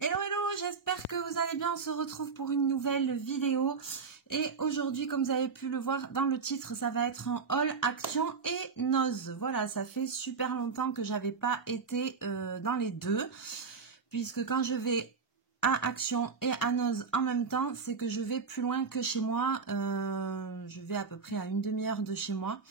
Hello, hello, j'espère que vous allez bien. On se retrouve pour une nouvelle vidéo. Et aujourd'hui, comme vous avez pu le voir dans le titre, ça va être un haul Action et Nose. Voilà, ça fait super longtemps que j'avais pas été dans les deux. Puisque quand je vais à Action et à Nose en même temps, c'est que je vais plus loin que chez moi. Je vais à peu près à une demi-heure de chez moi.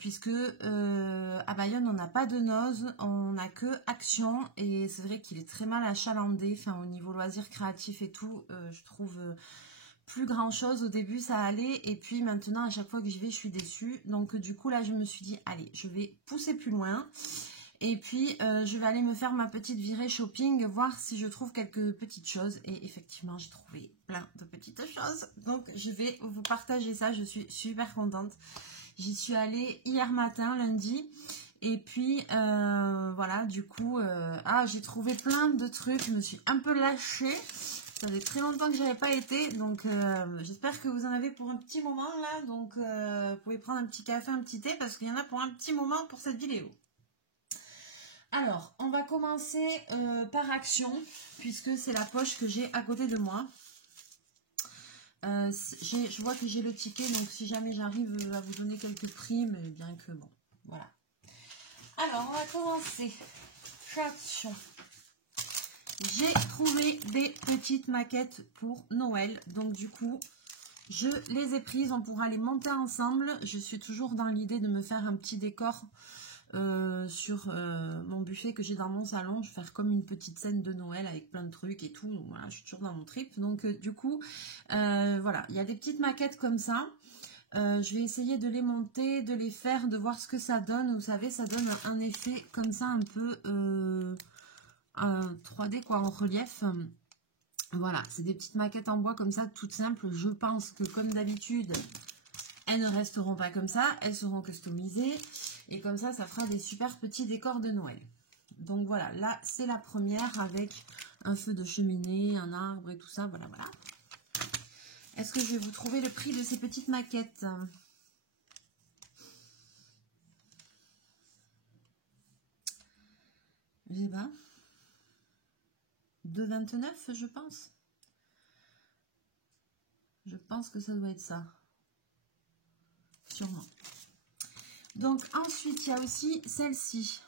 Puisque à Bayonne on n'a pas de Nose, on n'a que Action et c'est vrai qu'il est très mal achalandé, enfin au niveau loisirs créatifs et tout, je trouve plus grand chose. Au début ça allait et puis maintenant à chaque fois que j'y vais je suis déçue, donc du coup là je me suis dit allez je vais pousser plus loin et puis je vais aller me faire ma petite virée shopping, voir si je trouve quelques petites choses et effectivement j'ai trouvé plein de petites choses, donc je vais vous partager ça, je suis super contente. J'y suis allée hier matin, lundi, et puis voilà, du coup, j'ai trouvé plein de trucs, je me suis un peu lâchée, ça fait très longtemps que j'avais pas été, donc j'espère que vous en avez pour un petit moment là, donc vous pouvez prendre un petit café, un petit thé, parce qu'il y en a pour un petit moment pour cette vidéo. Alors, on va commencer par Action, puisque c'est la poche que j'ai à côté de moi. Je vois que j'ai le ticket, donc si jamais j'arrive à vous donner quelques prix, mais bien que bon, voilà. Alors, on va commencer. Action. J'ai trouvé des petites maquettes pour Noël, donc du coup, je les ai prises, on pourra les monter ensemble. Je suis toujours dans l'idée de me faire un petit décor sur mon buffet que j'ai dans mon salon. Je vais faire comme une petite scène de Noël avec plein de trucs et tout. Donc, voilà, je suis toujours dans mon trip. Donc du coup, voilà, il y a des petites maquettes comme ça. Je vais essayer de les monter, de les faire, de voir ce que ça donne. Vous savez, ça donne un effet comme ça un peu 3D quoi, en relief. Voilà, c'est des petites maquettes en bois comme ça, toutes simples. Je pense que comme d'habitude, elles ne resteront pas comme ça, elles seront customisées. Et comme ça, ça fera des super petits décors de Noël. Donc voilà, là, c'est la première avec un feu de cheminée, un arbre et tout ça. Voilà, voilà. Est-ce que je vais vous trouver le prix de ces petites maquettes? Je sais pas. 2,29 je pense. Je pense que ça doit être ça. Sûrement. Donc ensuite, il y a aussi celle-ci.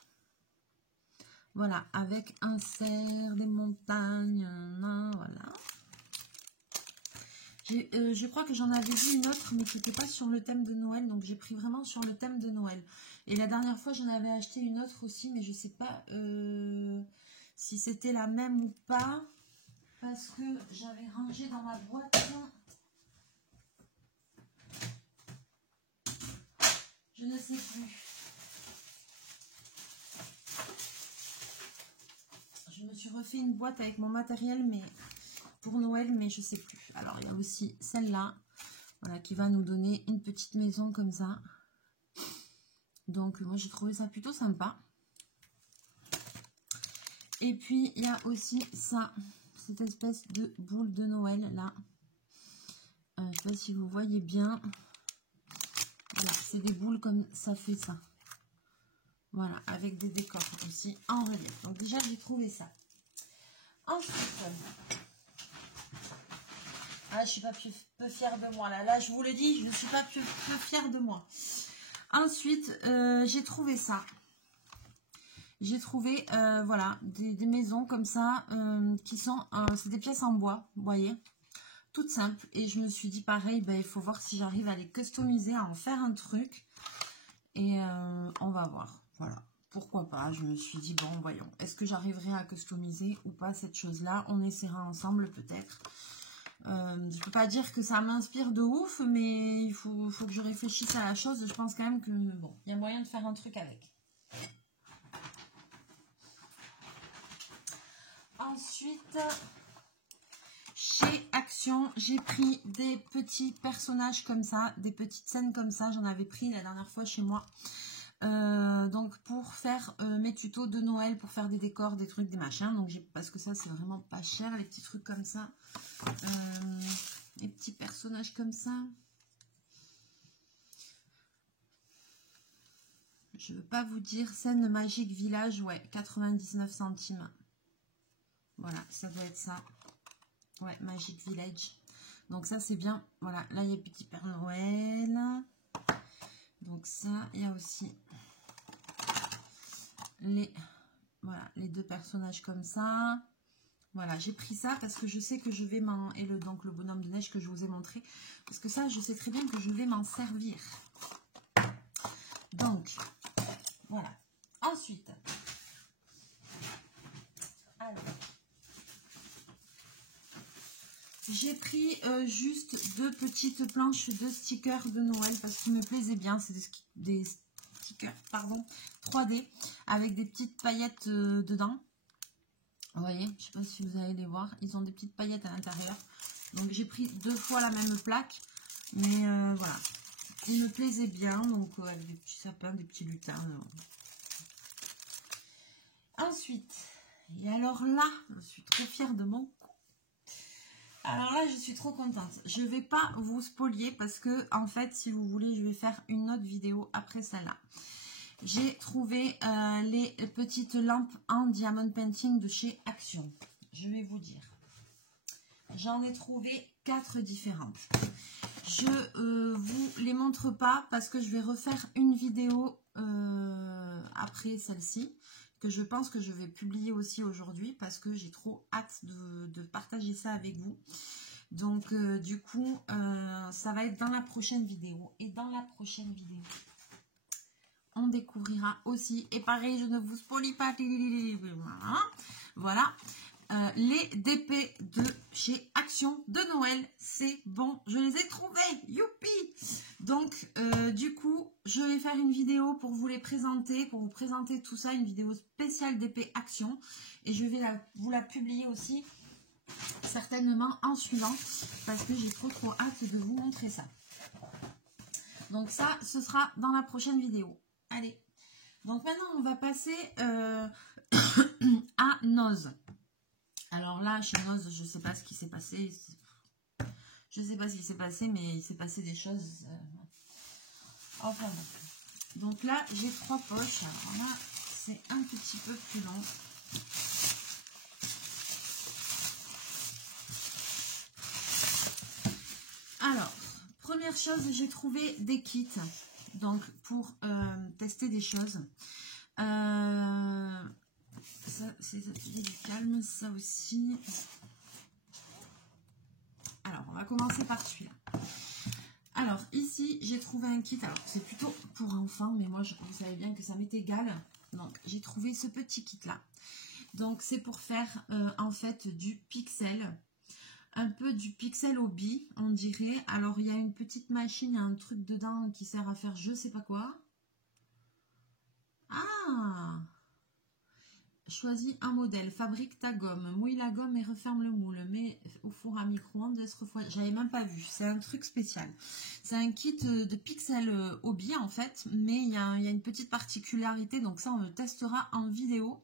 Voilà, avec un cerf, des montagnes, voilà. Je crois que j'en avais vu une autre, mais qui n'était pas sur le thème de Noël, donc j'ai pris vraiment sur le thème de Noël. Et la dernière fois, j'en avais acheté une autre aussi, mais je ne sais pas si c'était la même ou pas, parce que j'avais rangé dans ma boîte. Je ne sais plus. Je me suis refait une boîte avec mon matériel, mais pour Noël, mais je sais plus. Alors, il y a aussi celle-là, voilà, qui va nous donner une petite maison comme ça. Donc, moi, j'ai trouvé ça plutôt sympa. Et puis, il y a aussi ça, cette espèce de boule de Noël, là. Je ne sais pas si vous voyez bien. Voilà, c'est des boules comme ça fait ça. Voilà, avec des décors aussi en relief. Donc, déjà, j'ai trouvé ça. Ensuite... Ah, je suis pas peu fière de moi là. Là, je vous le dis, je ne suis pas peu fière de moi. Ensuite, j'ai trouvé ça. J'ai trouvé, voilà, des maisons comme ça qui sont, c'est des pièces en bois, vous voyez, toutes simples. Et je me suis dit pareil, ben, il faut voir si j'arrive à les customiser, à en faire un truc. Et on va voir, voilà. Pourquoi pas, je me suis dit, bon, voyons, est-ce que j'arriverai à customiser ou pas cette chose-là? On essaiera ensemble peut-être. Je peux pas dire que ça m'inspire de ouf, mais il faut que je réfléchisse à la chose. Je pense quand même que bon, il y a moyen de faire un truc avec. Ensuite, chez Action, j'ai pris des petits personnages comme ça, des petites scènes comme ça. J'en avais pris la dernière fois chez moi. Donc pour faire mes tutos de Noël, pour faire des décors, des trucs, des machins. Donc parce que ça c'est vraiment pas cher, les petits trucs comme ça. Les petits personnages comme ça. Je veux pas vous dire, scène magique village, ouais, 99 centimes. Vous Voilà, ça doit être ça. Ouais, Magic Village. Donc ça, c'est bien. Voilà, là, il y a Petit Père Noël. Donc ça, il y a aussi voilà, les deux personnages comme ça. Voilà, j'ai pris ça parce que je sais que je vais m'en... Et donc le bonhomme de neige que je vous ai montré. Parce que ça, je sais très bien que je vais m'en servir. Donc, voilà. Ensuite, alors, j'ai pris juste 2 petites planches de stickers de Noël parce qu'ils me plaisaient bien. C'est des stickers, pardon, 3D avec des petites paillettes dedans. Vous voyez, je ne sais pas si vous allez les voir. Ils ont des petites paillettes à l'intérieur. Donc j'ai pris 2 fois la même plaque. Mais voilà, ils me plaisaient bien. Donc avec des petits sapins, des petits lutins. Ensuite, et alors là, je suis trop fière de mon coup. Alors là, je suis trop contente. Je ne vais pas vous spolier parce que, en fait, si vous voulez, je vais faire une autre vidéo après celle-là. J'ai trouvé les petites lampes en diamond painting de chez Action. Je vais vous dire. J'en ai trouvé 4 différentes. Je vous les montre pas parce que je vais refaire une vidéo après celle-ci. Que je pense que je vais publier aussi aujourd'hui parce que j'ai trop hâte de partager ça avec vous. Donc du coup, ça va être dans la prochaine vidéo. Et dans la prochaine vidéo, on découvrira aussi, et pareil, je ne vous spoilie pas, voilà, les DP de chez Action de Noël. C'est bon, je les ai trouvés, youpi. Donc du coup, je vais faire une vidéo pour vous les présenter, pour vous présenter tout ça, une vidéo spéciale DP Action, et je vais vous la publier aussi certainement en suivant, parce que j'ai trop hâte de vous montrer ça. Donc ça, ce sera dans la prochaine vidéo. Allez, donc maintenant on va passer à Noz. Alors là, chez Noz, je ne sais pas ce qui s'est passé. Je ne sais pas ce qui s'est passé, mais il s'est passé des choses. Enfin bon. Donc là, j'ai 3 poches. Alors là, c'est un petit peu plus long. Alors, première chose, j'ai trouvé des kits. Donc, pour tester des choses. Ça, c'est du calme, ça aussi. Alors, on va commencer par celui-là. Alors, ici, j'ai trouvé un kit. Alors, c'est plutôt pour enfants, mais moi, vous savez bien que ça m'est égal. Donc, j'ai trouvé ce petit kit-là. Donc, c'est pour faire, en fait, du pixel. Un peu du pixel hobby, on dirait. Alors, il y a une petite machine, il y a un truc dedans qui sert à faire je sais pas quoi. Ah! Choisis un modèle, fabrique ta gomme, mouille la gomme et referme le moule, mets au four à micro-ondes, laisse refroidir. J'avais même pas vu, c'est un truc spécial. C'est un kit de pixel hobby en fait, mais il y a une petite particularité, donc ça on le testera en vidéo,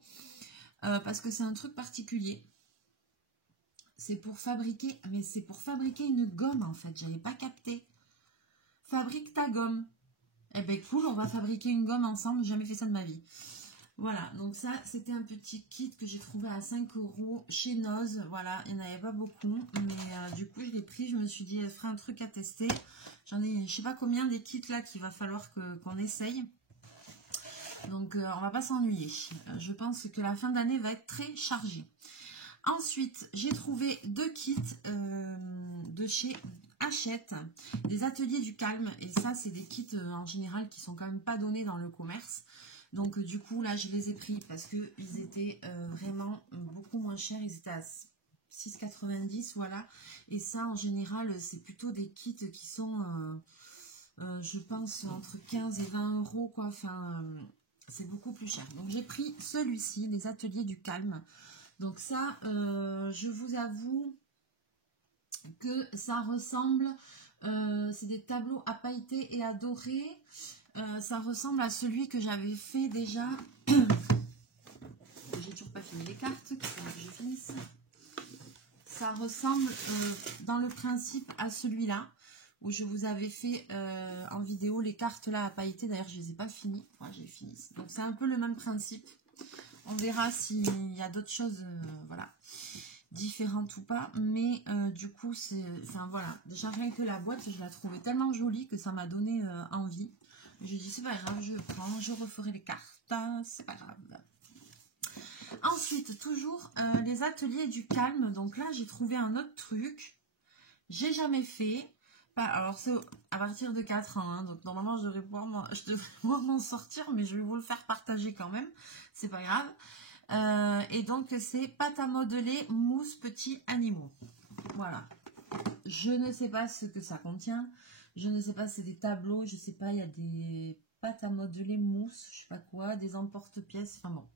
parce que c'est un truc particulier. C'est pour fabriquer, mais c'est pour fabriquer une gomme en fait, j'avais pas capté. Fabrique ta gomme. Eh ben cool, on va fabriquer une gomme ensemble, j'ai jamais fait ça de ma vie. Voilà, donc ça, c'était un petit kit que j'ai trouvé à 5 € chez Noz. Voilà, il n'y en avait pas beaucoup, mais du coup, je l'ai pris. Je me suis dit, elle ferait un truc à tester. J'en ai, je sais pas combien des kits là qu'il va falloir qu'on essaye. Donc, on va pas s'ennuyer. Je pense que la fin d'année va être très chargée. Ensuite, j'ai trouvé 2 kits de chez Hachette, des ateliers du calme. Et ça, c'est des kits en général qui sont quand même pas donnés dans le commerce. Donc du coup là je les ai pris parce qu'ils étaient vraiment beaucoup moins chers, ils étaient à 6,90 voilà. Et ça en général c'est plutôt des kits qui sont je pense entre 15 et 20 € quoi, enfin c'est beaucoup plus cher. Donc j'ai pris celui-ci, les ateliers du calme. Donc ça je vous avoue que ça ressemble, c'est des tableaux à pailleter et à dorer. Ça ressemble à celui que j'avais fait déjà. J'ai toujours pas fini les cartes, il faut que je finisse. Ça ressemble dans le principe à celui-là, où je vous avais fait en vidéo les cartes là à pailleter. D'ailleurs, je les ai pas finies. Moi, j'ai fini. Donc, c'est un peu le même principe. On verra s'il y a d'autres choses, voilà, différentes ou pas. Mais du coup, c'est... Enfin, voilà. Déjà, rien que la boîte, je la trouvais tellement jolie que ça m'a donné envie. J'ai dit, c'est pas grave, je prends, je referai les cartes. C'est pas grave. Ensuite, toujours les ateliers du calme. Donc là, j'ai trouvé un autre truc. J'ai jamais fait. Alors, c'est à partir de 4 ans. Hein, donc, normalement, je devrais pouvoir m'en sortir. Mais je vais vous le faire partager quand même. C'est pas grave. Et donc, c'est pâte à modeler mousse petits animaux. Voilà. Je ne sais pas ce que ça contient. Je ne sais pas, c'est des tableaux. Je sais pas, il y a des pâtes à modeler mousse. Je sais pas quoi. Des emporte-pièces. Enfin bon.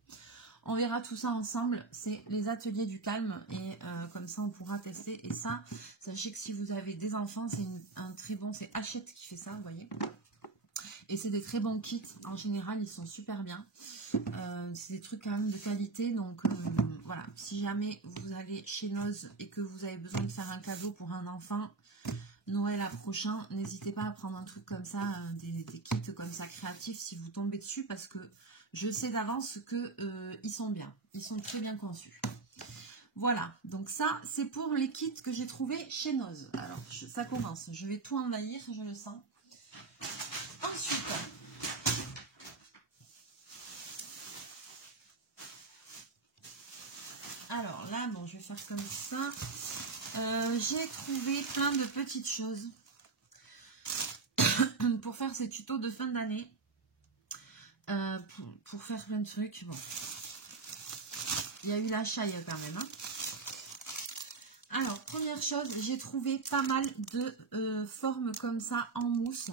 On verra tout ça ensemble, c'est les ateliers du calme et comme ça on pourra tester. Et ça, sachez que si vous avez des enfants, c'est un très bon, c'est Hachette qui fait ça, vous voyez. Et c'est des très bons kits, en général ils sont super bien. C'est des trucs quand même de qualité, donc voilà. Si jamais vous allez chez Noz et que vous avez besoin de faire un cadeau pour un enfant, Noël approchant, n'hésitez pas à prendre un truc comme ça, des kits comme ça créatifs si vous tombez dessus, parce que je sais d'avance que ils sont bien, ils sont très bien conçus. Voilà, donc ça c'est pour les kits que j'ai trouvés chez Noz. Alors ça commence, je vais tout envahir, je le sens. Ensuite, alors là, bon, je vais faire comme ça. J'ai trouvé plein de petites choses pour faire ces tutos de fin d'année. Pour faire plein de trucs. Bon. Il y a eu la chaille quand même. Hein. Alors, première chose, j'ai trouvé pas mal de formes comme ça en mousse.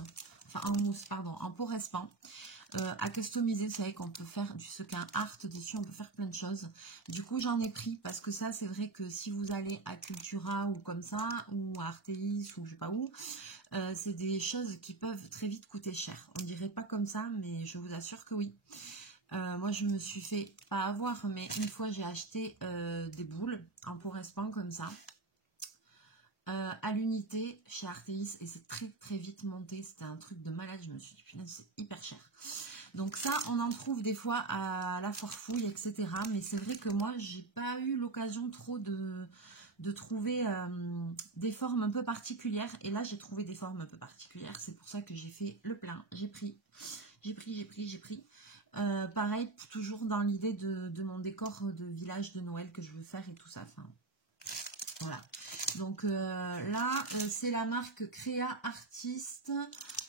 Enfin, en mousse, pardon, en pot-respant. À customiser, vous savez qu'on peut faire du sequin art dessus, on peut faire plein de choses. Du coup, j'en ai pris parce que ça, c'est vrai que si vous allez à Cultura ou comme ça, ou à Artéis ou je sais pas où, c'est des choses qui peuvent très vite coûter cher. On dirait pas comme ça, mais je vous assure que oui. Moi, je me suis fait, pas avoir, mais une fois, j'ai acheté des boules en pot-respant comme ça. À l'unité chez Artéis et c'est très très vite monté, c'était un truc de malade, je me suis dit putain c'est hyper cher. Donc ça on en trouve des fois à la Forfouille etc, mais c'est vrai que moi j'ai pas eu l'occasion trop de trouver des formes un peu particulières et là j'ai trouvé des formes un peu particulières, c'est pour ça que j'ai fait le plein, j'ai pris. Pareil, toujours dans l'idée de mon décor de village de Noël que je veux faire et tout ça, enfin voilà. Donc là, c'est la marque Créa Artiste.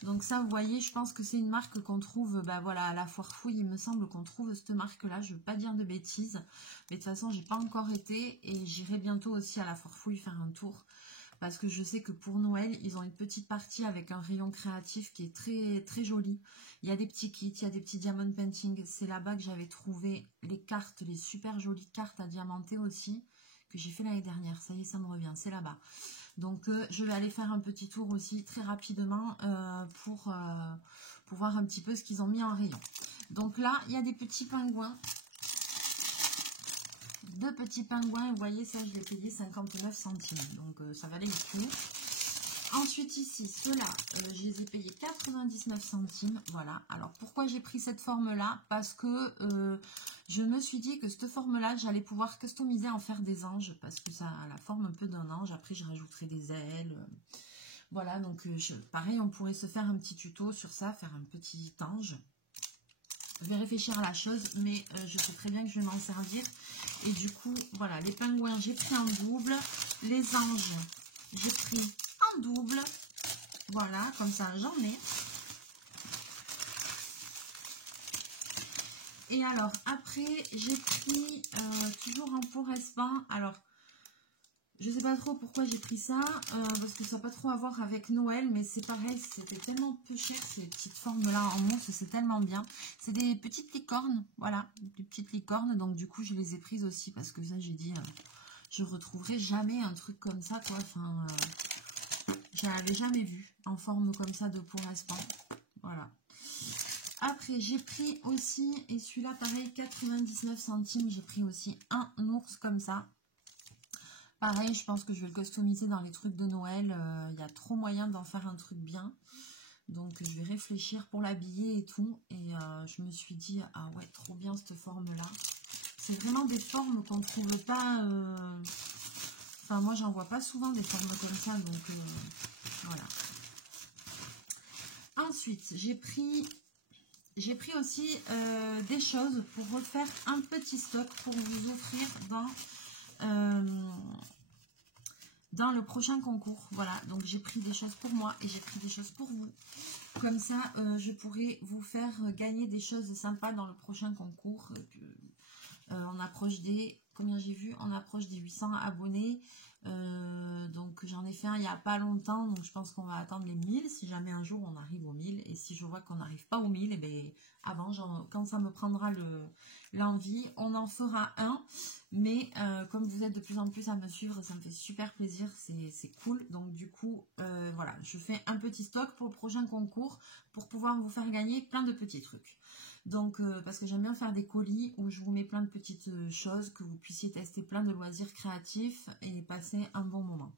Donc ça, vous voyez, je pense que c'est une marque qu'on trouve, bah voilà, à la Foire Fouille, il me semble qu'on trouve cette marque-là. Je ne veux pas dire de bêtises, mais de toute façon, j'ai pas encore été et j'irai bientôt aussi à la Foire Fouille faire un tour. Parce que je sais que pour Noël, ils ont une petite partie avec un rayon créatif qui est très très joli. Il y a des petits kits, il y a des petits diamond painting. C'est là-bas que j'avais trouvé les cartes, les super jolies cartes à diamanter aussi. Que j'ai fait l'année dernière, ça y est, ça me revient, c'est là-bas. Donc, je vais aller faire un petit tour aussi très rapidement pour voir un petit peu ce qu'ils ont mis en rayon. Donc là, il y a des petits pingouins. Deux petits pingouins, vous voyez, ça, je l'ai payé 59 centimes. Donc, ça valait le coup. Ensuite, ici, ceux-là, je les ai payés 99 centimes. Voilà. Alors, pourquoi j'ai pris cette forme-là? Parce que je me suis dit que cette forme-là, j'allais pouvoir customiser, en faire des anges. Parce que ça a la forme un peu d'un ange. Après, je rajouterai des ailes. Voilà. Donc, pareil, on pourrait se faire un petit tuto sur ça, faire un petit ange. Je vais réfléchir à la chose, mais je sais très bien que je vais m'en servir. Et du coup, voilà, les pingouins, j'ai pris en double. Les anges, j'ai pris en double. Voilà, comme ça, j'en ai. Et alors, après, j'ai pris toujours en pot-respant. Alors, je sais pas trop pourquoi j'ai pris ça, parce que ça n'a pas trop à voir avec Noël, mais c'est pareil, c'était tellement peu cher, ces petites formes-là en mousse, c'est tellement bien. C'est des petites licornes, voilà, des petites licornes, donc du coup, je les ai prises aussi, parce que ça, j'ai dit, je retrouverai jamais un truc comme ça, quoi, enfin, je l'avais jamais vu, en forme comme ça de pot-respant, voilà. Après, j'ai pris aussi, et celui-là, pareil, 99 centimes, j'ai pris aussi un ours comme ça. Pareil, je pense que je vais le customiser dans les trucs de Noël. Il y a trop moyen d'en faire un truc bien. Donc, je vais réfléchir pour l'habiller et tout. Et je me suis dit, ah ouais, trop bien cette forme-là. c'est vraiment des formes qu'on ne trouve pas... Enfin, moi, j'en vois pas souvent des formes comme ça, donc voilà. Ensuite, j'ai pris aussi des choses pour refaire un petit stock pour vous offrir dans le prochain concours. Voilà, donc j'ai pris des choses pour moi et j'ai pris des choses pour vous. Comme ça, je pourrai vous faire gagner des choses sympas dans le prochain concours. On approche des... Combien j'ai vu? On approche des 800 abonnés. Donc j'en ai fait un il n'y a pas longtemps. Donc je pense qu'on va attendre les 1000. Si jamais un jour on arrive aux 1000. Et si je vois qu'on n'arrive pas aux 1000, et bien avant, quand ça me prendra l'envie, on en fera un. Mais comme vous êtes de plus en plus à me suivre, ça me fait super plaisir. C'est cool. Donc du coup, voilà, je fais un petit stock pour le prochain concours pour pouvoir vous faire gagner plein de petits trucs. Donc, parce que j'aime bien faire des colis où je vous mets plein de petites choses, que vous puissiez tester plein de loisirs créatifs et passer un bon moment.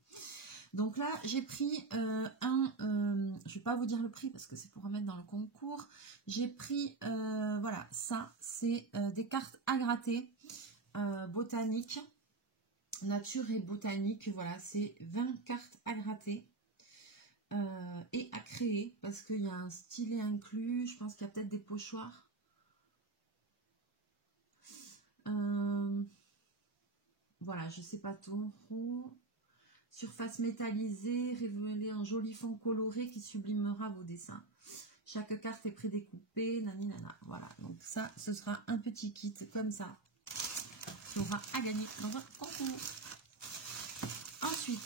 Donc là, j'ai pris je vais pas vous dire le prix parce que c'est pour remettre dans le concours. J'ai pris, voilà, ça, c'est des cartes à gratter botaniques, nature et botanique. Voilà, c'est 20 cartes à gratter. Et à créer parce qu'il y a un stylet inclus. Je pense qu'il y a peut-être des pochoirs. Voilà, je sais pas trop. Surface métallisée, révélée en joli fond coloré qui sublimera vos dessins. Chaque carte est prédécoupée, nani nana. Voilà, donc ça, ce sera un petit kit comme ça qui aura à gagner dans un concours. Ensuite,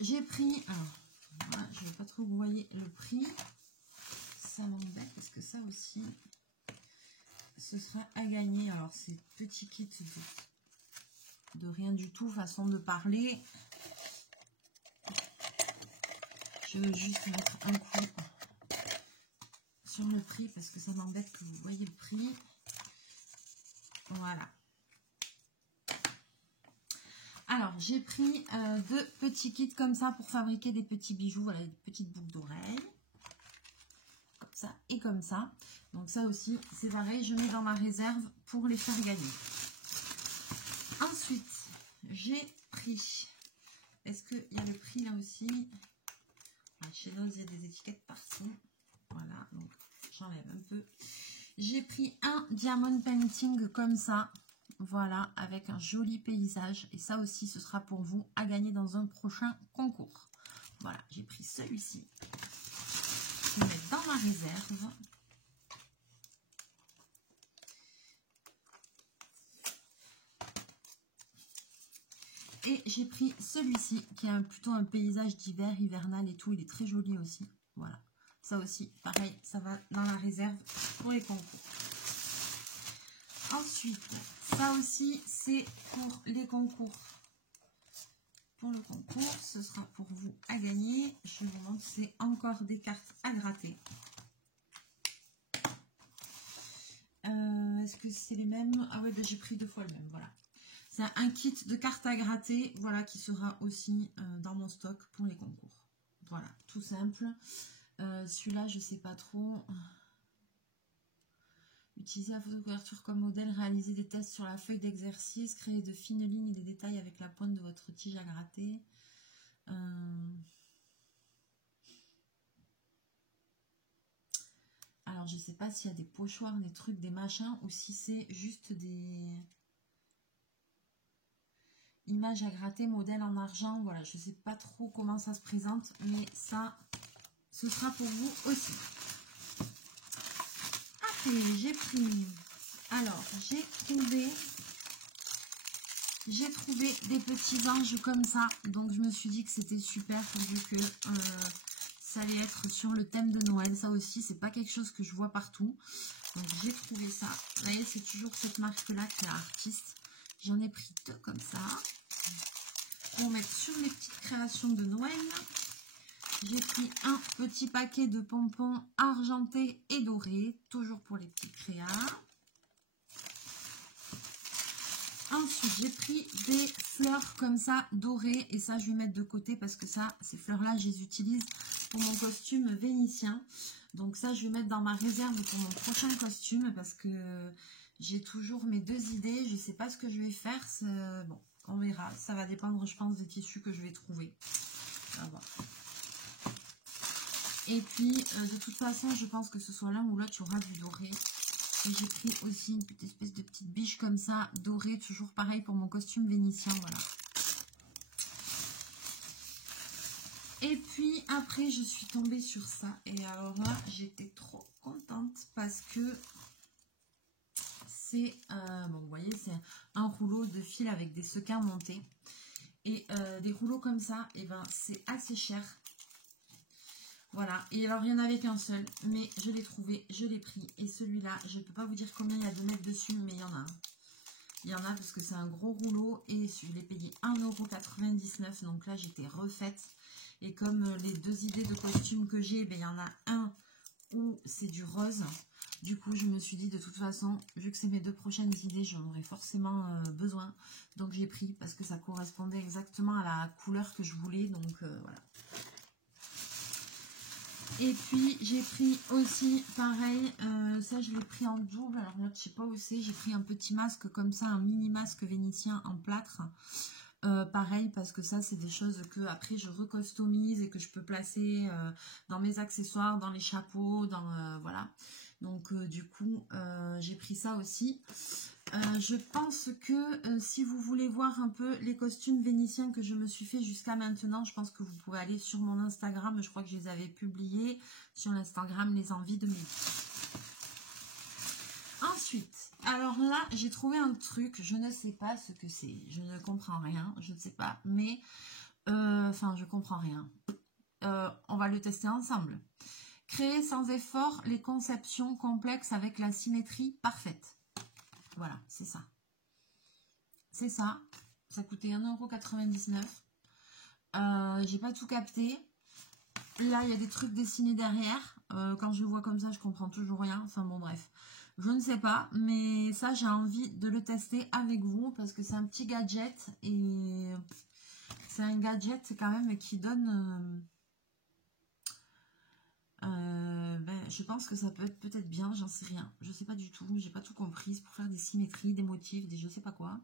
j'ai pris, alors, voilà, je ne vais pas trop vous voyez le prix. Ça m'embête parce que ça aussi, ce sera à gagner. Alors, c'est petit kit de rien du tout, façon de parler. Je vais juste mettre un coup sur le prix parce que ça m'embête que vous voyez le prix. Voilà. Alors, j'ai pris deux petits kits comme ça pour fabriquer des petits bijoux. Voilà, des petites boucles d'oreilles. Comme ça et comme ça. Donc ça aussi, c'est pareil, je mets dans ma réserve pour les faire gagner. Ensuite, j'ai pris... Est-ce qu'il y a le prix là aussi? Chez nous, il y a des étiquettes partout. Voilà, donc j'enlève un peu. J'ai pris un diamond painting comme ça. Voilà, avec un joli paysage. Et ça aussi, ce sera pour vous à gagner dans un prochain concours. Voilà, j'ai pris celui-ci. Je vais le mettre dans ma réserve. Et j'ai pris celui-ci, qui est plutôt un paysage d'hiver, hivernal et tout. Il est très joli aussi. Voilà. Ça aussi, pareil, ça va dans la réserve pour les concours. Ensuite, ça aussi, c'est pour les concours. Pour le concours, ce sera pour vous à gagner. Je vous montre, c'est encore des cartes à gratter. Est-ce que c'est les mêmes? Ah ouais, ben j'ai pris 2 fois le même, voilà. C'est un kit de cartes à gratter, voilà, qui sera aussi dans mon stock pour les concours. Voilà, tout simple. Celui-là, je sais pas trop. Utiliser la photo de couverture comme modèle, réaliser des tests sur la feuille d'exercice, créer de fines lignes et des détails avec la pointe de votre tige à gratter. Alors, je sais pas s'il y a des pochoirs, des trucs, des machins, ou si c'est juste des images à gratter, modèle en argent. Voilà, je sais pas trop comment ça se présente, mais ça, ce sera pour vous aussi. Après, j'ai pris... Alors, j'ai trouvé des petits anges comme ça. Donc, je me suis dit que c'était super vu que ça allait être sur le thème de Noël. Ça aussi, c'est pas quelque chose que je vois partout. Donc, j'ai trouvé ça. Vous voyez, c'est toujours cette marque-là qui est artiste. J'en ai pris 2 comme ça. Pour mettre sur les petites créations de Noël. J'ai pris un petit paquet de pompons argentés et dorés. Toujours pour les petites créas. Ensuite, j'ai pris des fleurs comme ça, dorées. Et ça, je vais mettre de côté parce que ça, ces fleurs-là, je les utilise pour mon costume vénitien. Donc ça, je vais mettre dans ma réserve pour mon prochain costume parce que J'ai toujours mes deux idées. Je ne sais pas ce que je vais faire. Bon, on verra. Ça va dépendre, je pense, des tissus que je vais trouver. On va voir. Et puis, de toute façon, je pense que ce soit l'un ou l'autre, il y aura du doré. Et j'ai pris aussi une petite espèce de petite biche comme ça, dorée, toujours pareil pour mon costume vénitien, voilà. Et puis, après, je suis tombée sur ça. Et alors là, j'étais trop contente parce que c'est, bon, vous voyez, c'est un rouleau de fil avec des sequins montés. Et des rouleaux comme ça, et ben, c'est assez cher. Voilà, et alors il n'y en avait qu'un seul, mais je l'ai trouvé, je l'ai pris. Et celui-là, je ne peux pas vous dire combien il y a de mètres dessus, mais il y en a. Il y en a parce que c'est un gros rouleau et je l'ai payé 1,99 €. Donc là, j'étais refaite. Et comme les deux idées de costumes que j'ai, ben, il y en a un où c'est du rose. Du coup, je me suis dit, de toute façon, vu que c'est mes deux prochaines idées, j'en aurais forcément besoin. Donc j'ai pris parce que ça correspondait exactement à la couleur que je voulais. Donc voilà. Et puis j'ai pris aussi pareil, ça je l'ai pris en double, alors là je sais pas où c'est, j'ai pris un petit masque comme ça, un mini masque vénitien en plâtre, pareil parce que ça c'est des choses que après je recustomise et que je peux placer dans mes accessoires, dans les chapeaux, dans voilà. Donc du coup j'ai pris ça aussi. Je pense que si vous voulez voir un peu les costumes vénitiens que je me suis fait jusqu'à maintenant, je pense que vous pouvez aller sur mon Instagram. Je crois que je les avais publiés sur l'Instagram Les Envies de Mélie. Ensuite, alors là, j'ai trouvé un truc. Je ne sais pas ce que c'est. Je ne comprends rien. Je ne sais pas. Mais, enfin, je comprends rien. On va le tester ensemble. Créer sans effort les conceptions complexes avec la symétrie parfaite. Voilà, c'est ça. C'est ça. Ça coûtait 1,99 €. J'ai pas tout capté. Là, il y a des trucs dessinés derrière. Quand je le vois comme ça, je comprends toujours rien. Enfin bon, bref. Je ne sais pas. Mais ça, j'ai envie de le tester avec vous parce que c'est un petit gadget. Et c'est un gadget quand même qui donne... je pense que ça peut être peut-être bien, j'en sais rien. Je sais pas du tout, j'ai pas tout compris. C'est pour faire des symétries, des motifs, des je sais pas quoi.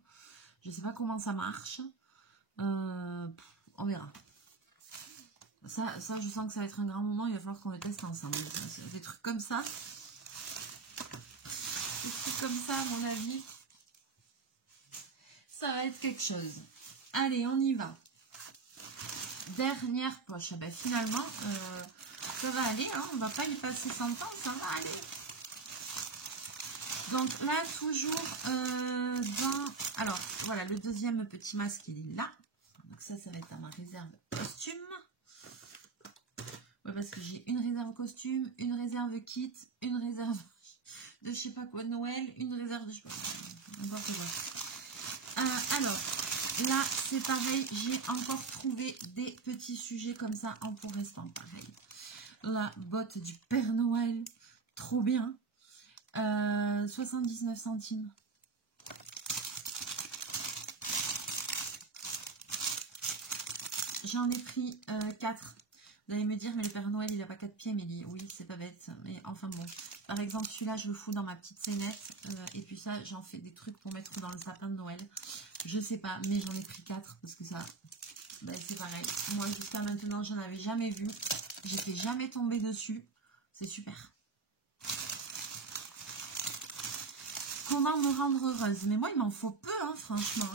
Je sais pas comment ça marche. On verra. Ça, je sens que ça va être un grand moment. Il va falloir qu'on le teste ensemble. Des trucs comme ça. Des trucs comme ça, à mon avis. Ça va être quelque chose. Allez, on y va. Dernière poche. Ah ben, finalement, ça va aller. Hein, on va pas y passer 100 ans. Ça va aller. Donc là, toujours dans... Alors, voilà, le deuxième petit masque, il est là. Donc ça va être à ma réserve costume. Ouais, parce que j'ai une réserve costume, une réserve kit, une réserve de je sais pas quoi Noël, une réserve de je sais pas quoi, n'importe quoi. Alors, là, c'est pareil, j'ai encore trouvé des petits sujets comme ça en pour restant pareil. La botte du Père Noël, trop bien. 79 centimes. J'en ai pris 4. Vous allez me dire, mais le Père Noël, il n'a pas 4 pieds, mais oui, c'est pas bête. Mais enfin bon. Par exemple, celui-là, je le fous dans ma petite scénette. Et puis ça, j'en fais des trucs pour mettre dans le sapin de Noël. Je sais pas, mais j'en ai pris 4 parce que ça, ben, c'est pareil. Moi, jusqu'à maintenant, j'en avais jamais vu. J'étais jamais tombée dessus. C'est super. Comment me rendre heureuse? Mais moi, il m'en faut peu, hein, franchement.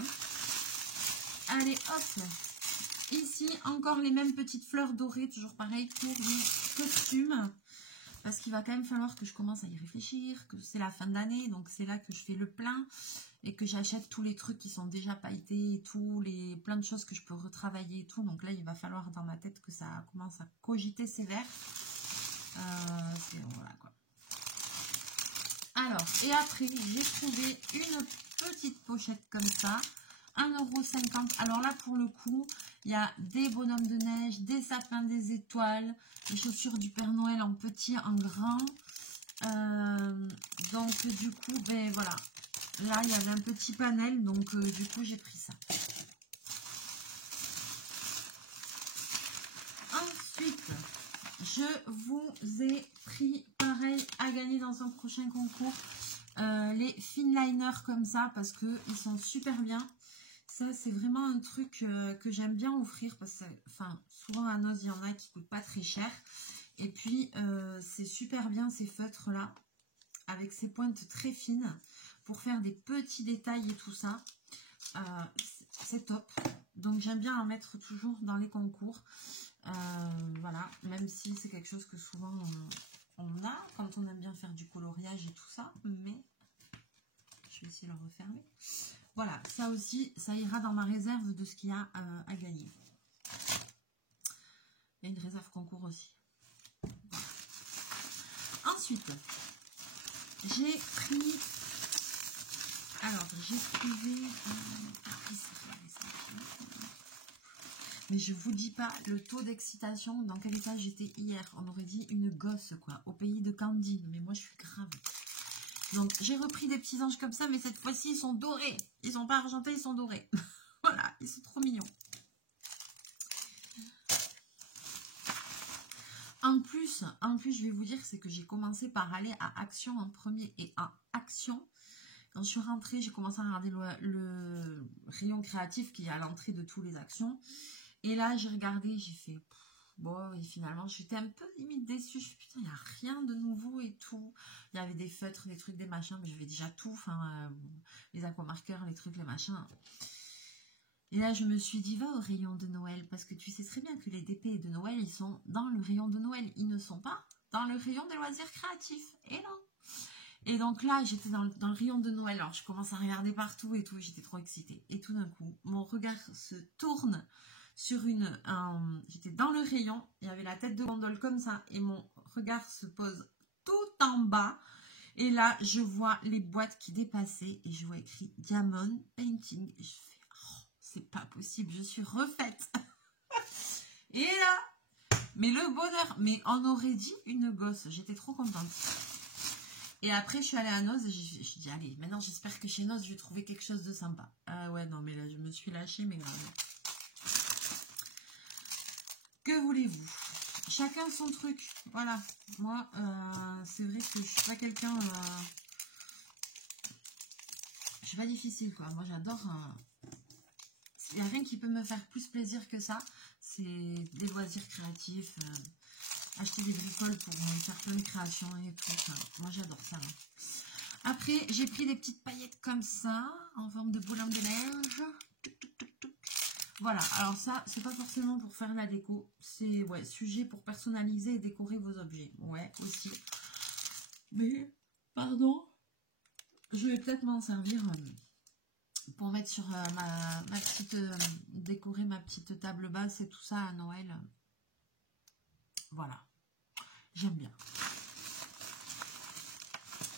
Allez, hop. Ici, encore les mêmes petites fleurs dorées, toujours pareil pour le costume. Parce qu'il va quand même falloir que je commence à y réfléchir, que c'est la fin d'année, donc c'est là que je fais le plein et que j'achète tous les trucs qui sont déjà pailletés et tout, plein de choses que je peux retravailler et tout. Donc là, il va falloir dans ma tête que ça commence à cogiter sévère. Voilà quoi. Alors, et après, j'ai trouvé une petite pochette comme ça. 1,50 €. Alors là, pour le coup, il y a des bonhommes de neige, des sapins, des étoiles, des chaussures du Père Noël en petit, en grand. Donc, du coup, ben voilà. Là, il y avait un petit panel, donc du coup, j'ai pris ça. Ensuite, je vous ai pris, pareil, à gagner dans un prochain concours. les finliners comme ça parce qu'ils sont super bien. Ça, c'est vraiment un truc que j'aime bien offrir parce que, enfin, souvent à Noz, il y en a qui ne coûtent pas très cher. Et puis, c'est super bien ces feutres-là, avec ces pointes très fines, pour faire des petits détails et tout ça. C'est top. Donc, j'aime bien en mettre toujours dans les concours. Voilà, même si c'est quelque chose que souvent on a quand on aime bien faire du coloriage et tout ça. Mais, je vais essayer de le refermer. Voilà, ça aussi, ça ira dans ma réserve de ce qu'il y a à gagner. Il y a une réserve concours aussi. Voilà. Ensuite, j'ai pris... Alors, j'ai trouvé... Mais je vous dis pas le taux d'excitation dans quel état j'étais hier. On aurait dit une gosse, quoi, au pays de Candine. Mais moi, je suis grave. Donc, j'ai repris des petits anges comme ça, mais cette fois-ci, ils sont dorés. Ils sont pas argentés, ils sont dorés. Voilà, ils sont trop mignons. En plus, je vais vous dire, c'est que j'ai commencé par aller à Action en premier et à Action. Quand je suis rentrée, j'ai commencé à regarder le rayon créatif qui est à l'entrée de tous les Actions. Et là, j'ai regardé, j'ai fait... Bon, et finalement, j'étais un peu limite déçue. Je me suis dit, putain, il n'y a rien de nouveau et tout. Il y avait des feutres, des trucs, des machins, mais j'avais déjà tout. Enfin, les aquamarqueurs, les trucs, les machins. Et là, je me suis dit, va au rayon de Noël. Parce que tu sais très bien que les DP de Noël, ils sont dans le rayon de Noël. Ils ne sont pas dans le rayon des loisirs créatifs. Et non. Et donc là, j'étais dans le rayon de Noël. Alors, je commence à regarder partout et tout. J'étais trop excitée. Et tout d'un coup, mon regard se tourne sur j'étais dans le rayon, il y avait la tête de gondole comme ça et mon regard se pose tout en bas et là je vois les boîtes qui dépassaient et je vois écrit Diamond Painting et je fais oh, c'est pas possible, je suis refaite. Et là, mais le bonheur, mais on aurait dit une gosse, j'étais trop contente. Et après je suis allée à Noz et j'ai dit allez, maintenant j'espère que chez Noz je vais trouver quelque chose de sympa. Ah ouais non mais là je me suis lâchée mais grave. Que voulez-vous? Chacun son truc. Voilà. Moi, c'est vrai que je suis pas quelqu'un... je suis pas difficile, quoi. Moi, j'adore... il n'y a rien qui peut me faire plus plaisir que ça. C'est des loisirs créatifs. Acheter des bricoles pour faire plein de créations et tout. Enfin, moi, j'adore ça. Après, j'ai pris des petites paillettes comme ça, en forme de boulon de neige. Voilà, alors ça, c'est pas forcément pour faire la déco. C'est, ouais, sujet pour personnaliser et décorer vos objets. Ouais, aussi. Mais, pardon, je vais peut-être m'en servir pour mettre sur ma petite... décorer ma petite table basse et tout ça à Noël. Voilà. J'aime bien.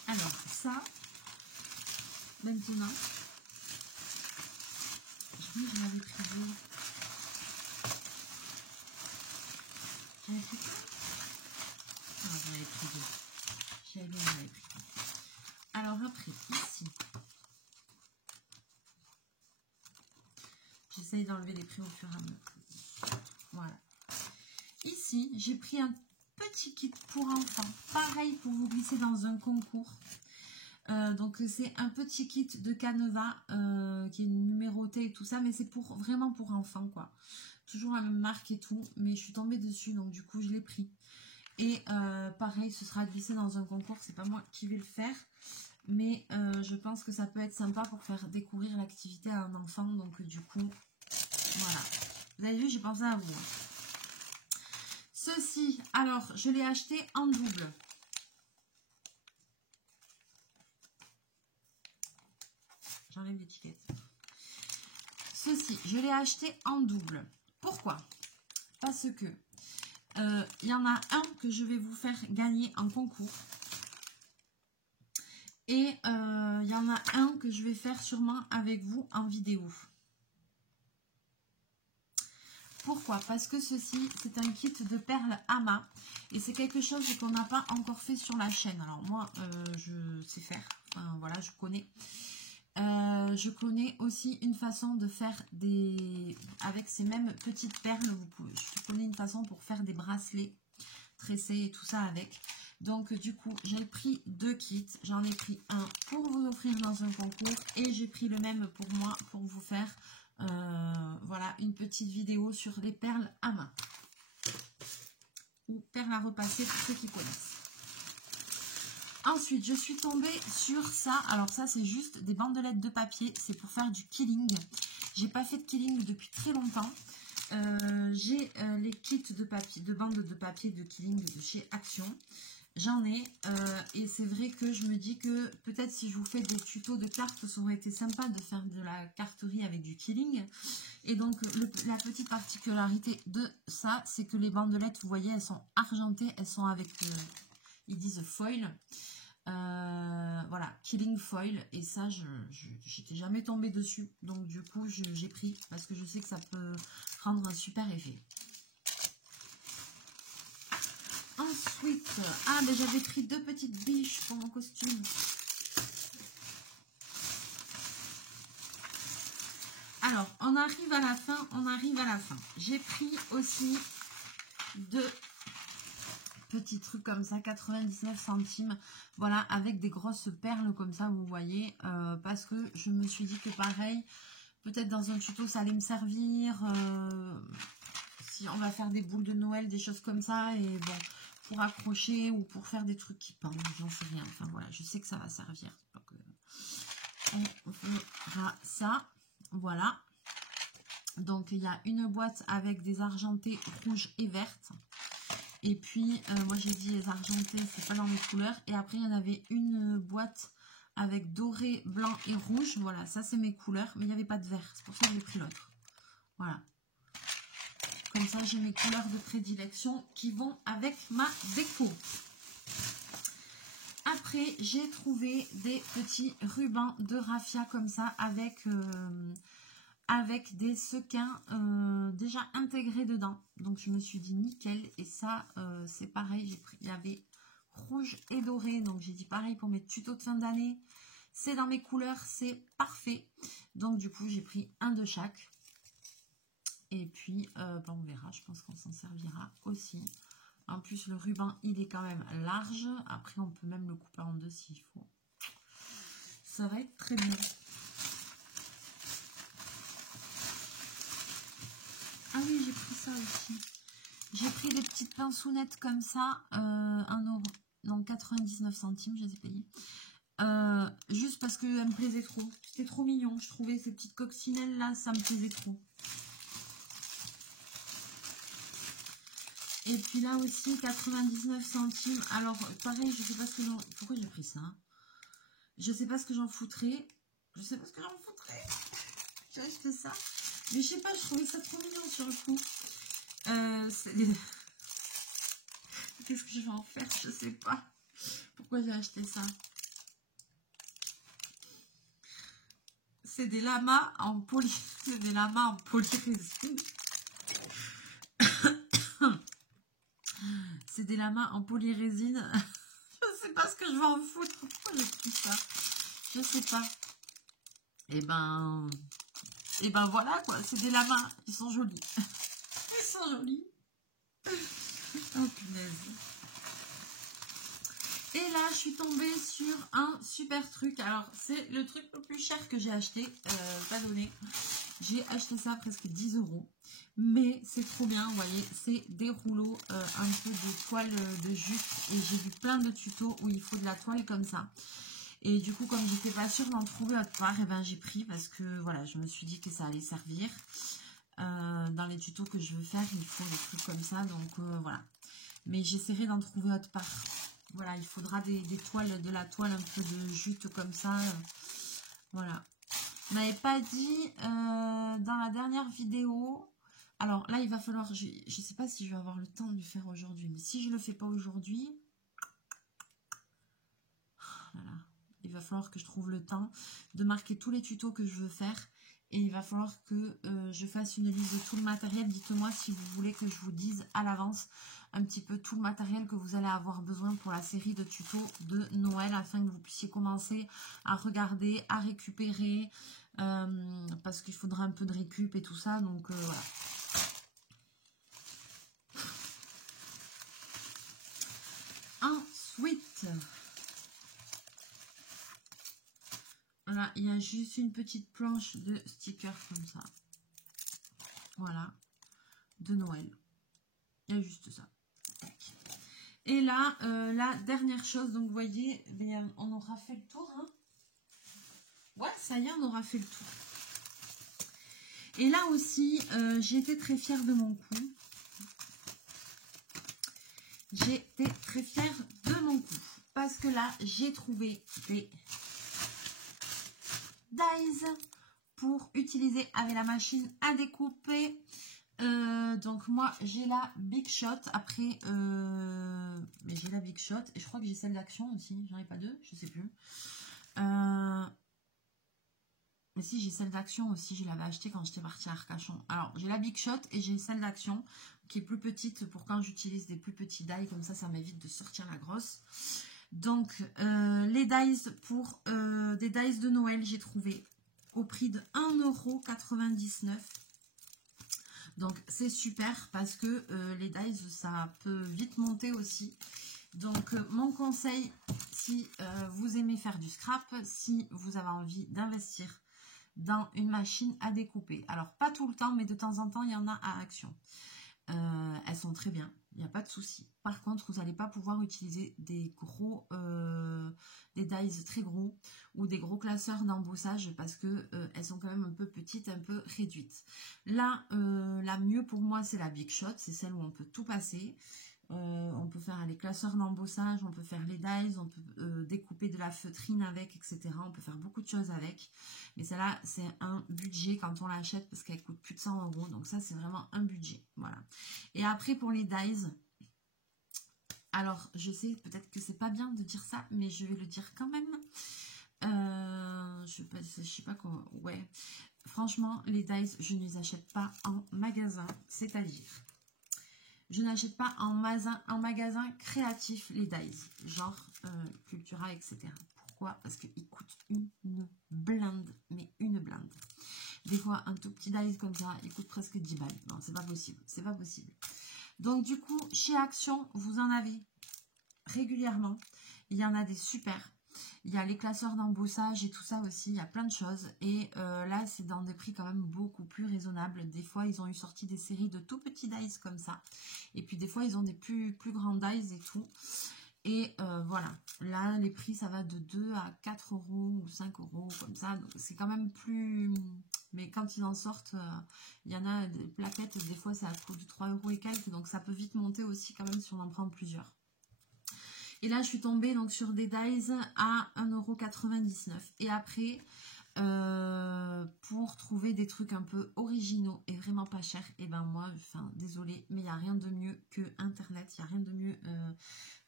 Alors, ça, maintenant... Je l'avais pris deux. J'avais pris deux. Non, j'en avais pris deux. J'avais pris deux. Alors après, ici. J'essaye d'enlever les prix au fur et à mesure. Voilà. Ici, j'ai pris un petit kit pour enfants. Pareil pour vous glisser dans un concours. Donc c'est un petit kit de Caneva qui est numéroté et tout ça, mais c'est vraiment pour enfants quoi. Toujours la même marque et tout, mais je suis tombée dessus donc du coup je l'ai pris. Et pareil, ce sera glissé dans un concours, c'est pas moi qui vais le faire, mais je pense que ça peut être sympa pour faire découvrir l'activité à un enfant, donc du coup voilà. Vous avez vu, j'ai pensé à vous. Ceci, alors je l'ai acheté en double. J'enlève l'étiquette. Ceci, je l'ai acheté en double. Pourquoi? Parce que il y en a un que je vais vous faire gagner en concours. Et il y en a un que je vais faire sûrement avec vous en vidéo. Pourquoi? Parce que ceci, c'est un kit de perles Ama. Et c'est quelque chose qu'on n'a pas encore fait sur la chaîne. Alors moi, je sais faire. Enfin voilà, je connais. Je connais aussi une façon de faire avec ces mêmes petites perles, je connais une façon pour faire des bracelets tressés et tout ça avec. Donc du coup, j'ai pris 2 kits. J'en ai pris un pour vous offrir dans un concours et j'ai pris le même pour moi pour vous faire voilà, une petite vidéo sur les perles à main. Ou perles à repasser pour ceux qui connaissent. Ensuite, je suis tombée sur ça. Alors ça, c'est juste des bandelettes de papier. C'est pour faire du killing. J'ai pas fait de killing depuis très longtemps. J'ai les kits de papier, de bandes de papier de killing de chez Action. J'en ai et c'est vrai que je me dis que peut-être si je vous fais des tutos de cartes, ça aurait été sympa de faire de la carterie avec du killing. Et donc la petite particularité de ça, c'est que les bandelettes, vous voyez, elles sont argentées, elles sont avec, ils disent foil. Voilà, killing foil, et ça j'étais jamais tombée dessus, donc du coup j'ai pris parce que je sais que ça peut rendre un super effet. Ensuite, ben j'avais pris 2 petites biches pour mon costume. Alors on arrive à la fin, j'ai pris aussi 2 petits trucs comme ça, 99 centimes, voilà, avec des grosses perles comme ça, vous voyez, parce que je me suis dit que pareil, peut-être dans un tuto ça allait me servir, si on va faire des boules de Noël, des choses comme ça, et bon, pour accrocher ou pour faire des trucs qui pendent, j'en sais rien, enfin voilà, je sais que ça va servir, donc on fera ça, voilà. Donc il y a une boîte avec des argentées rouges et vertes. Et puis, moi j'ai dit les argentés, c'est pas dans mes couleurs. Et après, il y en avait une boîte avec doré, blanc et rouge. Voilà, ça c'est mes couleurs. Mais il n'y avait pas de vert, c'est pour ça que j'ai pris l'autre. Voilà. Comme ça, j'ai mes couleurs de prédilection qui vont avec ma déco. Après, j'ai trouvé des petits rubans de raffia comme ça avec des sequins déjà intégrés dedans. Donc je me suis dit nickel. Et ça c'est pareil, j'ai pris, il y avait rouge et doré, donc j'ai dit pareil pour mes tutos de fin d'année, c'est dans mes couleurs, c'est parfait. Donc du coup j'ai pris un de chaque. Et puis ben, on verra, je pense qu'on s'en servira aussi. En plus le ruban il est quand même large, après on peut même le couper en 2 s'il faut. Ça va être très bien. Ah oui, j'ai pris ça aussi. J'ai pris des petites pinsonnettes comme ça, 1 €, non 99 centimes, je les ai payées. Juste parce qu'elles me plaisaient trop. C'était trop mignon, je trouvais ces petites coccinelles là, ça me plaisait trop. Et puis là aussi, 99 centimes. Alors, pareil, je sais pas ce que j'en... Pourquoi j'ai pris ça? Je sais pas ce que j'en foutrais. J'ai acheté ça. Mais je sais pas, je trouvais ça trop mignon sur le coup. Qu'est-ce que je vais en faire? Je sais pas. Pourquoi j'ai acheté ça? C'est des lamas en polyrésine. C'est des lamas en polyrésine. Je sais pas ce que je vais en foutre. Pourquoi j'ai pris ça? Je sais pas. Et ben voilà quoi. C'est des lamas. Ils sont jolis. Ils sont jolis. Oh punaise. Et là, je suis tombée sur un super truc. Alors, c'est le truc le plus cher que j'ai acheté. Pas donné. J'ai acheté ça presque 10 €. Mais c'est trop bien, vous voyez. C'est des rouleaux, un peu de toile de jute. Et j'ai vu plein de tutos où il faut de la toile comme ça. Et du coup, comme j'étais pas sûre d'en trouver autre part, et ben j'ai pris parce que voilà, je me suis dit que ça allait servir. Dans les tutos que je veux faire, il faut des trucs comme ça. Donc voilà. Mais j'essaierai d'en trouver autre part. Voilà, il faudra des toiles, de la toile un peu de jute comme ça. Voilà. On n'avait pas dit dans la dernière vidéo. Alors là, il va falloir... Je ne sais pas si je vais avoir le temps de le faire aujourd'hui. Mais si je ne le fais pas aujourd'hui... Voilà, il va falloir que je trouve le temps de marquer tous les tutos que je veux faire. Et il va falloir que je fasse une liste de tout le matériel. Dites-moi si vous voulez que je vous dise à l'avance un petit peu tout le matériel que vous allez avoir besoin pour la série de tutos de Noël, afin que vous puissiez commencer à regarder, à récupérer, parce qu'il faudra un peu de récup et tout ça. Donc voilà. il y a juste une petite planche de stickers comme ça. Voilà, de Noël. Il y a juste ça. Tac. Et là, la dernière chose, donc vous voyez, bien, on aura fait le tour. Hein. Ouais, ça y est, on aura fait le tour. Et là aussi, j'ai été très fière de mon coup. J'ai été très fière de mon coup. Parce que là, j'ai trouvé des dies pour utiliser avec la machine à découper. Donc moi, j'ai la Big Shot. Après, mais j'ai la Big Shot. Et je crois que j'ai celle d'Action aussi. J'en ai pas deux, je sais plus. Mais si, j'ai celle d'Action aussi, je l'avais achetée quand j'étais partie à Arcachon. Alors, j'ai la Big Shot et j'ai celle d'Action qui est plus petite pour quand j'utilise des plus petits die. Comme ça m'évite de sortir la grosse. Donc, les dies pour des dies de Noël, j'ai trouvé au prix de 1,99 €. Donc, c'est super parce que les dies, ça peut vite monter aussi. Donc, mon conseil, si vous aimez faire du scrap, si vous avez envie d'investir dans une machine à découper. Alors, pas tout le temps, mais de temps en temps, il y en a à Action. Elles sont très bien, il n'y a pas de souci. Par contre, vous n'allez pas pouvoir utiliser des gros, des dies très gros ou des gros classeurs d'embossage parce que elles sont quand même un peu petites, un peu réduites. Là, la mieux pour moi, c'est la Big Shot, c'est celle où on peut tout passer. On peut faire les classeurs d'embossage, on peut faire les dies, on peut découper de la feutrine avec, etc. On peut faire beaucoup de choses avec. Mais celle-là, c'est un budget quand on l'achète parce qu'elle coûte plus de 100 €. Donc ça, c'est vraiment un budget. Voilà. Et après, pour les dies, alors, je sais peut-être que c'est pas bien de dire ça, mais je vais le dire quand même. Je sais pas quoi. Ouais. Franchement, les dies, je ne les achète pas en magasin. C'est-à-dire... Je n'achète pas en magasin créatif les dies, genre Cultura, etc. Pourquoi? Parce qu'ils coûtent une blinde, mais une blinde. Des fois, un tout petit dies comme ça, il coûte presque 10 balles. Non, c'est pas possible, c'est pas possible. Donc du coup, chez Action, vous en avez régulièrement. Il y en a des super. Il y a les classeurs d'embossage et tout ça aussi, il y a plein de choses. Et là, c'est dans des prix quand même beaucoup plus raisonnables. Des fois, ils ont eu sorti des séries de tout petits dies comme ça. Et puis des fois, ils ont des plus grands dies et tout. Et voilà, là, les prix, ça va de 2 à 4 € ou 5 € comme ça. Donc, c'est quand même plus... Mais quand ils en sortent, il y en a des plaquettes, des fois, ça coûte 3 € et quelques. Donc, ça peut vite monter aussi quand même si on en prend plusieurs. Et là, je suis tombée donc sur des dies à 1,99 €. Et après, pour trouver des trucs un peu originaux et vraiment pas chers, et ben moi, enfin, désolée, mais il n'y a rien de mieux que Internet. Il n'y a rien de mieux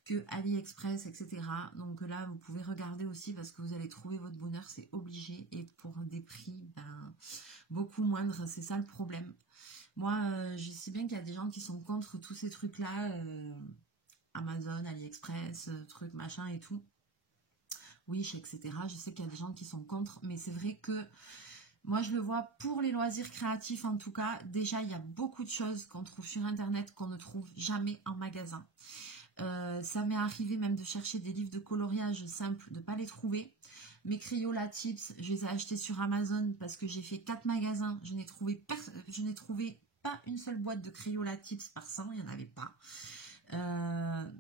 que AliExpress, etc. Donc là, vous pouvez regarder aussi parce que vous allez trouver votre bonheur, c'est obligé. Et pour des prix beaucoup moindres, c'est ça le problème. Moi, je sais bien qu'il y a des gens qui sont contre tous ces trucs-là. Amazon, AliExpress, truc machin et tout. Wish, etc. Je sais qu'il y a des gens qui sont contre, mais c'est vrai que moi je le vois pour les loisirs créatifs en tout cas. Déjà, il y a beaucoup de choses qu'on trouve sur Internet qu'on ne trouve jamais en magasin. Ça m'est arrivé même de chercher des livres de coloriage simples, de ne pas les trouver. Mes Crayola Tips, je les ai achetés sur Amazon parce que j'ai fait 4 magasins. Je n'ai trouvé pas une seule boîte de Crayola Tips par 100, il n'y en avait pas.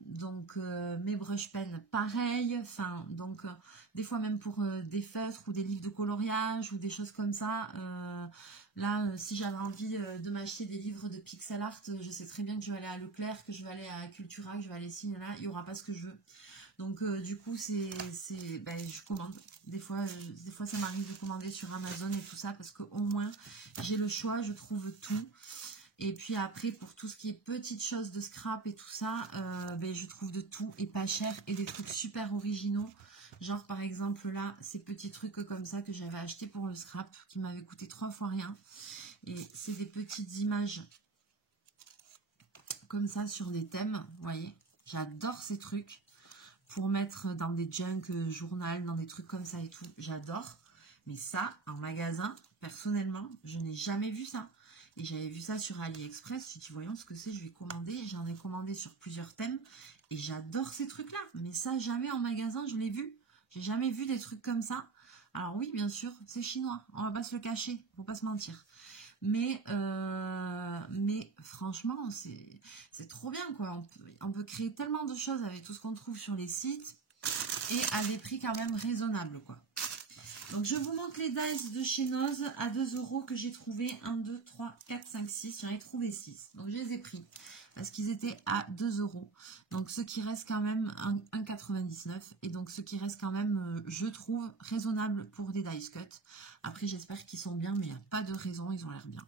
Donc mes brush pens pareil, enfin donc des fois même pour des feutres ou des livres de coloriage ou des choses comme ça, là si j'avais envie de m'acheter des livres de pixel art, je sais très bien que je vais aller à Leclerc, que je vais aller à Cultura, que je vais aller ici, là, il n'y aura pas ce que je veux. Donc du coup je commande. Des fois ça m'arrive de commander sur Amazon et tout ça parce qu'au moins j'ai le choix, je trouve tout. Et puis après, pour tout ce qui est petites choses de scrap et tout ça, je trouve de tout et pas cher et des trucs super originaux. Genre par exemple là, ces petits trucs comme ça que j'avais acheté pour le scrap qui m'avaient coûté 3 fois rien. Et c'est des petites images comme ça sur des thèmes, vous voyez. J'adore ces trucs pour mettre dans des junk journal, dans des trucs comme ça et tout. J'adore. Mais ça, en magasin, personnellement, je n'ai jamais vu ça. Et j'avais vu ça sur AliExpress. J'ai dit, voyons ce que c'est, je vais commander. J'en ai commandé sur plusieurs thèmes. Et j'adore ces trucs-là. Mais ça, jamais en magasin, je l'ai vu. J'ai jamais vu des trucs comme ça. Alors oui, bien sûr, c'est chinois, on va pas se le cacher, faut pas se mentir. Mais franchement, c'est trop bien, quoi. On peut créer tellement de choses avec tout ce qu'on trouve sur les sites et à des prix quand même raisonnables, quoi. Donc, je vous montre les dice de chez Noz à 2 € que j'ai trouvé. 1, 2, 3, 4, 5, 6. J'en ai trouvé 6. Donc, je les ai pris parce qu'ils étaient à 2 €. Donc, ce qui reste quand même 1,99 €. Et donc, ce qui reste quand même, je trouve, raisonnable pour des dice cut. Après, j'espère qu'ils sont bien, mais il n'y a pas de raison. Ils ont l'air bien.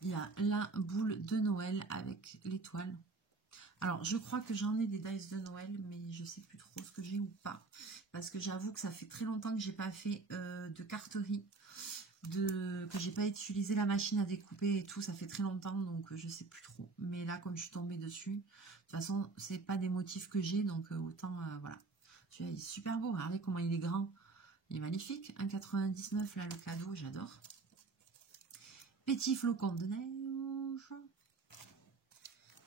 Il y a la boule de Noël avec l'étoile. Alors, je crois que j'en ai des dice de Noël, mais je ne sais plus trop ce que j'ai ou pas. Parce que j'avoue que ça fait très longtemps que j'ai pas fait de carterie, que j'ai pas utilisé la machine à découper et tout. Ça fait très longtemps, donc je sais plus trop. Mais là, comme je suis tombée dessus, de toute façon, c'est pas des motifs que j'ai, donc autant, voilà. Celui-là, il est super beau. Regardez comment il est grand. Il est magnifique. 1,99 €, là, le cadeau, j'adore. Petit flocon de neige.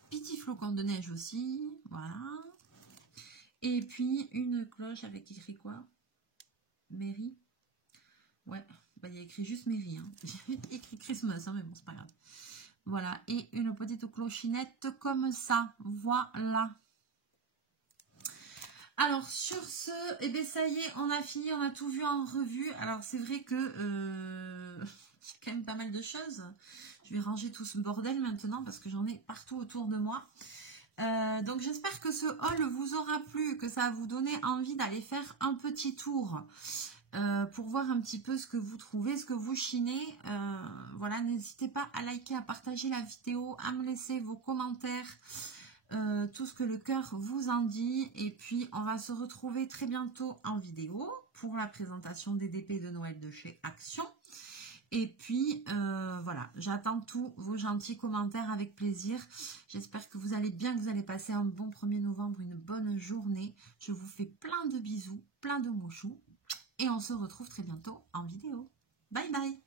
Petit flocon de neige aussi, voilà. Et puis une cloche avec écrit quoi? Mairie. Ouais, bah, il y a écrit juste mairie. Hein. J'ai écrit Christmas, hein, mais bon, c'est pas grave. Voilà, et une petite clochinette comme ça. Voilà. Alors, sur ce, eh bien, ça y est, on a fini, on a tout vu en revue. Alors, c'est vrai que j'ai quand même pas mal de choses. Je vais ranger tout ce bordel maintenant parce que j'en ai partout autour de moi. Donc j'espère que ce haul vous aura plu, que ça va vous donner envie d'aller faire un petit tour pour voir un petit peu ce que vous trouvez, ce que vous chinez. Voilà, n'hésitez pas à liker, à partager la vidéo, à me laisser vos commentaires, tout ce que le cœur vous en dit. Et puis on va se retrouver très bientôt en vidéo pour la présentation des DP de Noël de chez Action. Et puis, voilà, j'attends tous vos gentils commentaires avec plaisir. J'espère que vous allez bien, que vous allez passer un bon 1er novembre, une bonne journée. Je vous fais plein de bisous, plein de mouchous. Et on se retrouve très bientôt en vidéo. Bye bye!